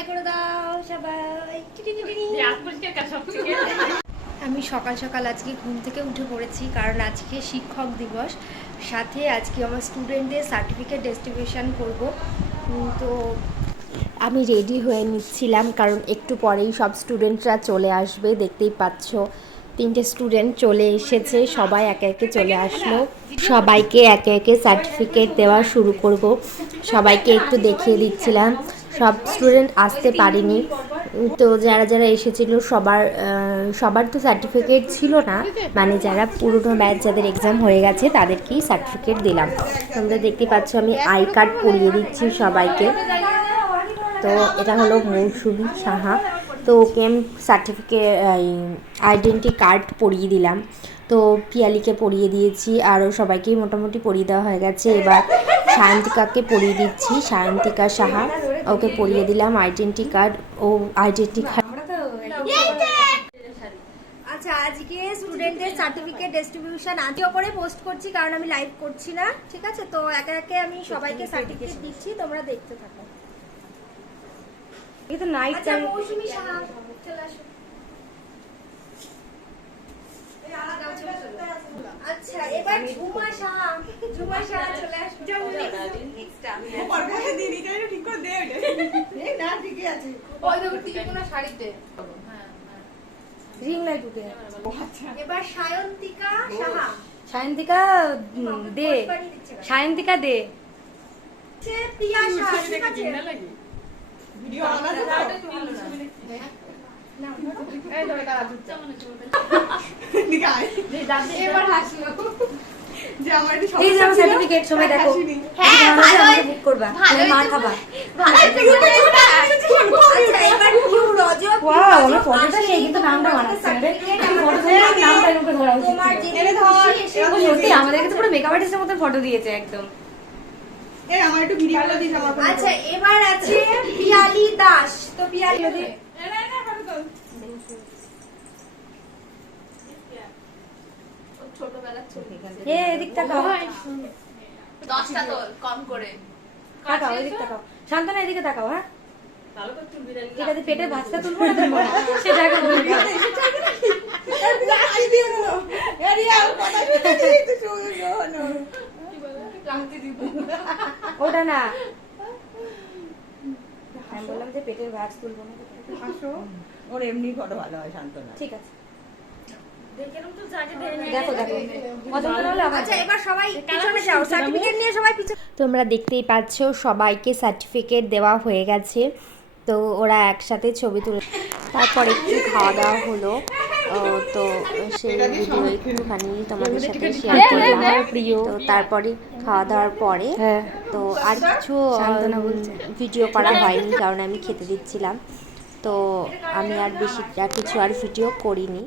High করে দাও সবাই। আমি সকাল সকাল আজকে ঘুম থেকে উঠে পড়েছি, কারণ আজকে শিক্ষক দিবস, সাথে আজকে আমার স্টুডেন্টদের সার্টিফিকেট ডিস্ট্রিবিউশন করব। তো আমি রেডি হয়ে নিচ্ছিলাম, কারণ একটু পরেই সব স্টুডেন্টরা চলে আসবে। দেখতেই পাচ্ছ 3টে স্টুডেন্ট চলে এসেছে, সবাই একে একে চলে আসলো। সবাইকে একে একে সার্টিফিকেট দেওয়া শুরু করব। সবাইকে একটু দেখিয়ে দিচ্ছিলাম, সব স্টুডেন্ট আসতে পারেনি, তো যারা যারা এসেছিলো সবার তো সার্টিফিকেট ছিল না, মানে যারা পুরনো ব্যাচ যাদের এক্সাম হয়ে গেছে তাদেরকেই সার্টিফিকেট দিলাম। তোমরা দেখতে পাচ্ছ আমি আই কার্ড পরিয়ে দিচ্ছি সবাইকে। তো এটা হলো মৌসুমী সাহা, তো ওকে আমি সার্টিফিকেট আইডেন্টি কার্ড পরিয়ে দিলাম। তো পিয়ালিকে পরিয়ে দিয়েছি, আরও সবাইকেই মোটামুটি পরিয়ে দেওয়া হয়ে গেছে। এবার সায়ন্তিকাকে পরিয়ে দিচ্ছি, সায়ন্তিকা সাহা, ওকে পরিয়ে দিলাম আইডেন্টি কার্ড। ও আইডেন্টি কার্ড। আচ্ছা, আজকে স্টুডেন্টদের সার্টিফিকেট ডিস্ট্রিবিউশন আজকে ওপরে পোস্ট করছি, কারণ আমি লাইভ করছি না, ঠিক আছে? তো একে একে আমি সবাইকে সার্টিফিকেট দিচ্ছি, তোমরা দেখতে থাকো। এটা নাইট টাইম। মৌসুমী সাহা চলে আসো। আচ্ছা, এবার ঝুমা সাহা চলে আসো। নেক্সট আমি পরবর্তী দিন এটা ঠিক করে দে ওটা। এই না ঠিকই আছে। ওই দেখো তিনটা শাড়িতে। হ্যাঁ হ্যাঁ। রিং লাইট উঠে। আচ্ছা, এবার সায়ন্তিকা সাহা। সায়ন্তিকা দে। সায়ন্তিকা দে। সে প্রিয়া সাহা, ঠিক আছে? ভিডিও আলাদা তো না এই ধরে কারা দিচ্ছে নিগাই এবার হাসলো যে আমার এটা সব সার্টিফিকেট সবাই দেখো। হ্যাঁ আমাকে বুক করবা, তুমি মার খাবা। আচ্ছা, এবার কিউ রজব। ওয়াও, আমরা ফটোটা নিয়ে কিন্তু নামটা বানাচ্ছি রে। ফটোতে নামটা এরকম ধরা উচিত। তোমার জেনে ধর এরকম সত্যি আমাদেরকে তো পুরো মেকআপ আর্টিস্টের মতো ফটো দিয়েছে একদম। এই আমার একটু ভিডিওটা দিস আমার। আচ্ছা, এবার আছে পিয়ালি দাস। তো পিয়ালি দি ছোটবেলা ছবি এখানে। এ এদিক তাকাও, 10টা তো কম করে তাকাও, এদিক তাকাও। শান্তনা এদিকে তাকাও। হ্যাঁ ভালো করে চুল বিরানি। এটা দি পেটে ভাতটা তুলবো না তুলবো না সেটা এখন বলবো। আই দিও না এরিয়া কথা শুনে তো শোনো কি বলে ক্লান্তি দিব ওটা না। আমি বললাম যে পেটের ভাত তুলবো না। আসো, ওর এমনি ফটো ভালো হয় শান্তনা। ঠিক আছে, তোমরা দেখতেই পাচ্ছ সবাইকে সার্টিফিকেট দেওয়া হয়ে গেছে। তো ওরা একসাথে ছবি তুলে, তারপর একটু খাওয়া দাওয়া হলো। তো সেই ভিডিও একটুখানি তোমাদের সাথে শেয়ার করলাম। তো তারপরে খাওয়া দাওয়ার পরে তো আর কিছু ভিডিও করা হয়নি, কারণ আমি খেতে দিচ্ছিলাম। তো আমি আর বেশি কিছু আর ভিডিও করিনি।